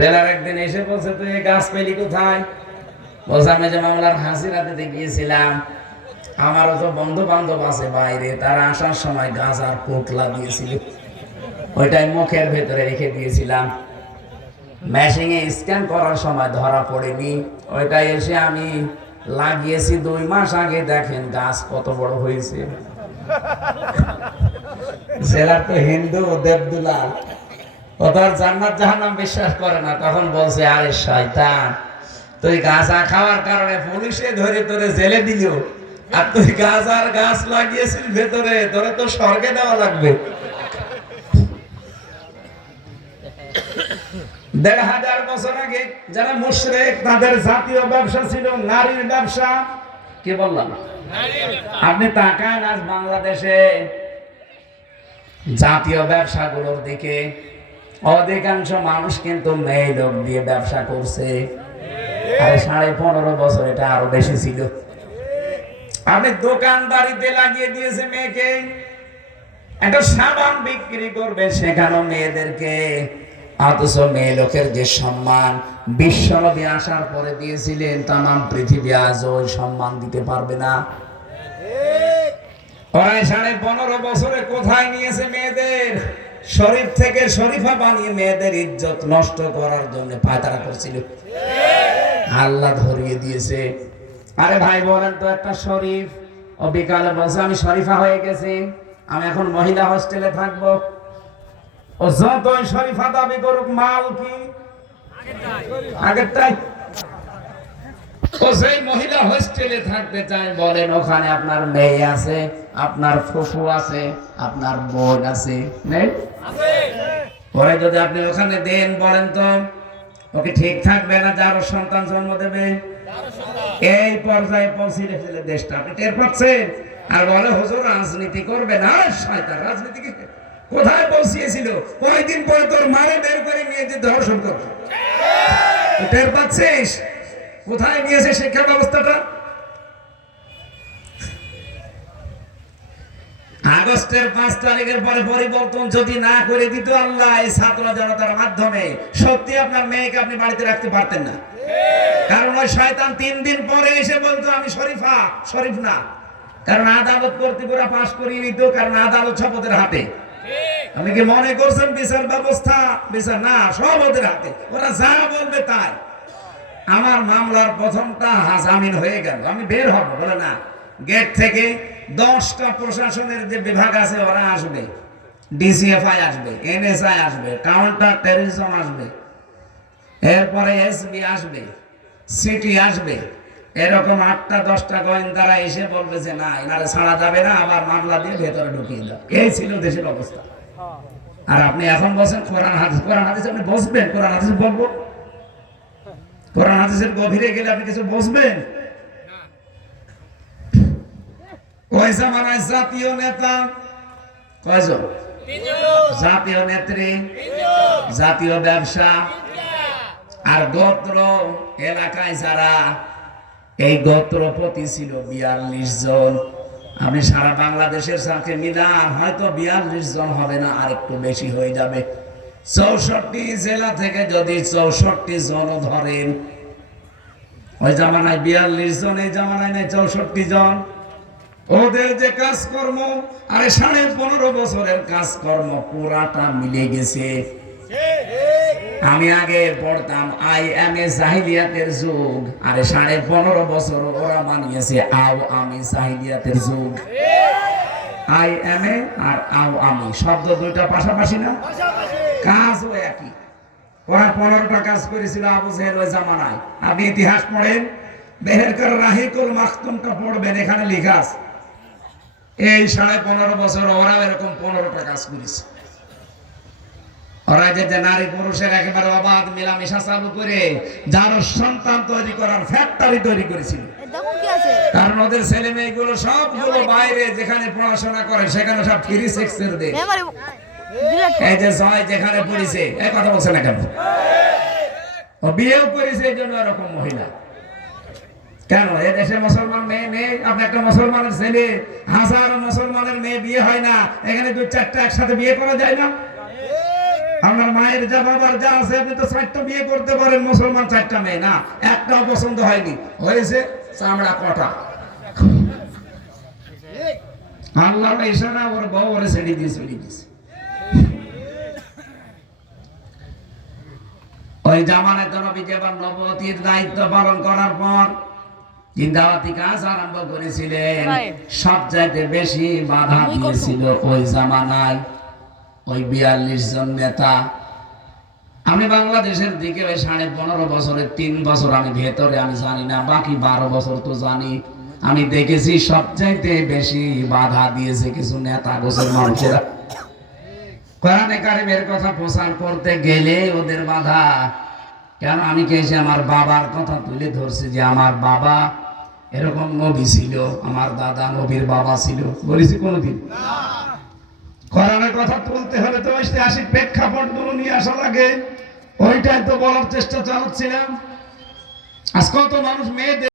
জেলার একদিন এসে বলছে, তুই এই গাছ পেলি কোথায়? বলছে, আমি যে মামলার হাজিরা দিতে গিয়েছিলাম, আমারও তো বন্ধু বান্ধব আছে বাইরে, তারা আসার সময় গাছ আর পোটলা দিয়েছিল, ওইটাই মুখের ভেতরে রেখে দিয়েছিলাম। মেশিনে স্ক্যান করার সময় ধরা পড়েনি, ওইটাই এসে আমি লাগিয়েছি 2 মাস আগে, দেখেন গাছ কত বড় হয়েছে। জেলার তো হিন্দু দেবদুলাল, ও তো আর জান্নাত জাহান্নাম বিশ্বাস করে না। তখন বলছে, আরে শয়তান, তুই গাঁজা খাওয়ার কারণে পুলিশে ধরে তোরে জেলে দিল, আর তুই গাঁজার গাছ লাগিয়েছিস ভেতরে, তোরে তো স্বর্গে দেওয়া লাগবে। 1500 বছর আগে যারা মুশরিক, তাদের জাতীয় ব্যবসা ছিল নারীর ব্যবসা। কি বললাম? আপনি তাকান আজ বাংলাদেশে জাতীয় ব্যবসাগুলোর দিকে, অধিকাংশ মানুষ কিন্তু মেয়ে লোক দিয়ে ব্যবসা করছে। আরে 15.5 বছর এটা আরো বেশি ছিল। আপনি দোকানদারিতে লাগিয়ে দিয়েছে মেয়েকে, একটা সাবান বিক্রি করবে সেখানেও মেয়েদেরকে, অথচ মেয়ে লোকের যে সম্মান বিশ্বনবী আসার পরে দিয়েছিলেন, তামাম পৃথিবী আজ ওই সম্মান দিতে পারবে না। প্রায় 15.5 বছরে কোথায় নিয়েছে মেয়েদের? শরীফ থেকে শরীফা বানিয়ে মেয়েদের ইজ্জত নষ্ট করার জন্য পায়তারা করছিল, আল্লাহ ধরিয়ে দিয়েছে। আরে ভাই বলেন তো, একটা শরীফ ও বিকালে বলছে আমি শরীফা হয়ে গেছি, আমি এখন মহিলা হোস্টেলে থাকবো। ও যতই শরীফা দাবি করুক, মাল কি আগেরটাই। ও সেই মহিলা হোস্টেলে থাকতে চায়, বলেন ওখানে আপনার মেয়ে আছে, আপনার ফুফু আছে, আপনার বোন আছে, নেই? পরে যদি আপনি ওখানে দেন, বলেন তো ওকে ঠিক থাকবে না যার সন্তান জন্ম দেবে? এই পর্যায়ে পৌঁছে রেখেছে দেশটা, আপনি টের পাচ্ছেন? আর বলে হুজুর রাজনীতি করবে না। শয়তান, রাজনীতি কোথায় পৌঁছিয়েছিল? কয়েকদিন পরে তোর মারে বের করে নিয়ে যে ধর্ষণ করবে। টের পাচ্ছিস কোথায় নিয়েছে শিক্ষা ব্যবস্থাটা? আগস্টের 5 তারিখের পরে পরিবর্তন যদি না করে দিত আল্লাহ এই ছাত্র জনতার মাধ্যমে, সত্যি আপনার মেয়েকে আপনি বাড়িতে রাখতে পারতেন না। কারণ ওই শয়তান 3 দিন পরে এসে বলতো আমি শরীফা, শরীফ না। কারণ আদালত কর্তৃপক্ষ পাশ করিয়ে নিত, কারণ আদালত সব ওদের হাতে। আপনি কি মনে করছেন বিচার ব্যবস্থা? বিচার না, সব ওদের হাতে, ওরা যা বলবে তাই। আমার মামলার প্রথমটা জামিন হয়ে গেল, আমি বের হব, বলে না। গেট থেকে 10টা প্রশাসনের যে বিভাগ আছে ওরা আসবে, ডিসিএফআই আসবে, এনএসআই আসবে, কাউন্টার টেররিজম আসবে, এরপরে এসবি আসবে, সিটি আসবে, এরকম 8টা 10টা গোয়েন্দারা এসে বলবে যে না, এনারে ছাড়া যাবে না, আবার মামলা দিয়ে ভেতরে ঢুকিয়ে দাও। এই ছিল দেশের অবস্থা। আর আপনি এখন বলছেন কোরআন হাদিস, কোরআন হাদিস আপনি বসবেন? কোরআন হাদিস বলবো? কোরআন হাদিসের গভীরে গেলে আপনি কিছু বসবেন? ওই জামানায় জাতীয় নেতা কয়জন? জাতীয় নেত্রী, জাতীয় ব্যবসা আর গোত্র এলাকায় যারা, এই গোত্রপতি ছিল 42 জন। আমি সারা বাংলাদেশের সাথে মিলান হয়তো 42 জন হবে না, আর একটু বেশি হয়ে যাবে। 64 জেলা থেকে যদি 64 জন ধরেন, ওই জামানায় 42 জন, এই জামানায় নেই 64 জন। ওদের যে কাজকর্ম, আরে 15.5 বছরের কাজকর্ম পুরাটা মিলে গেছে। আমি আগে পড়তাম আইএমএ জাহিলিয়াতের যুগ, আরে 15.5 বছর ওরা বানিয়েছে আওয়ামী জাহিলিয়াতের যুগ। আইএমএ আর আওয়ামী শব্দ দুইটা পাশাপাশি না, কাজও একই। ওরা 15টা কাজ করেছিল আবু জেহেল ওই জামানায়। আপনি ইতিহাস পড়েন, বেহেরকার রাহিকুল মাখতুমটা পড়বেন, এখানে লেখা আছে এই 15.5 বছর ওরা এরকম 15টা কাজ করেছে। ওরা যে নারী পুরুষের একেবারে অবাধ মেলামেশা চালু করে যার সন্তান তৈরি করার ফ্যাক্টরি তৈরি করেছিল। কারণ ওদের ছেলে মেয়েগুলো সবগুলো বাইরে যেখানে পড়াশোনা করে সেখানে সব ফ্রি সেক্সের দেয়। এই যে জয় যেখানে পড়েছে, এই কথা বলছে না কেন? ও বিয়েও করেছে এই জন্য এরকম মহিলা। কেন এ দেশে মুসলমান মেয়ে নেই? আপনি একটা মুসলমানের ছেলে, হাজারো মুসলমানের মেয়ে বিয়ে হয় না, এখানে 2-4টা একসাথে বিয়ে করা যায় না? আপনার মায়ের যা বাবার যা আছে আপনি তো 4টা বিয়ে করতে পারেন, মুসলমান 4টা মেয়ে না, একটাও পছন্দ হয়নি, হয়েছে চামড়া কটা। আল্লাহ ইশারা ওর বউ ওরে ছেড়ে দিয়ে চলে গেছে। ওই জামানায় তো নবীজি আবার নবুয়তির দায়িত্ব পালন করার পর জিন্দাবাতি কাজ আরম্ভ করেছিলেন। সবচাইতে বেশি বাধা দিয়েছিল ওই জামানায় ওই 42 জন নেতা। আমি বাংলাদেশের দিকে ওই 15.5 বছরের 3 বছর আমি ভেতরে, আমি জানি না, বাকি 12 বছর তো জানি। আমি দেখেছি সবচাইতে বেশি বাধা দিয়েছে কিছু নেতা গোছের মানুষেরা। কোরআনে কারিমের কথা প্রচার করতে গেলে ওদের বাধা। কেন? আমি কেসে আমার বাবার কথা তুলে ধরছি যে আমার বাবা এরকম নবী ছিল, আমার দাদা নবীর বাবা ছিল, বলেছি কোনোদিন? কোরআনের কথা তুলতে হলে তো ঐতিহাসিক প্রেক্ষাপটগুলো নিয়ে আসা লাগে, ওইটাই তো বলার চেষ্টা চালাচ্ছিলাম। আজ কত মানুষ মেয়েদের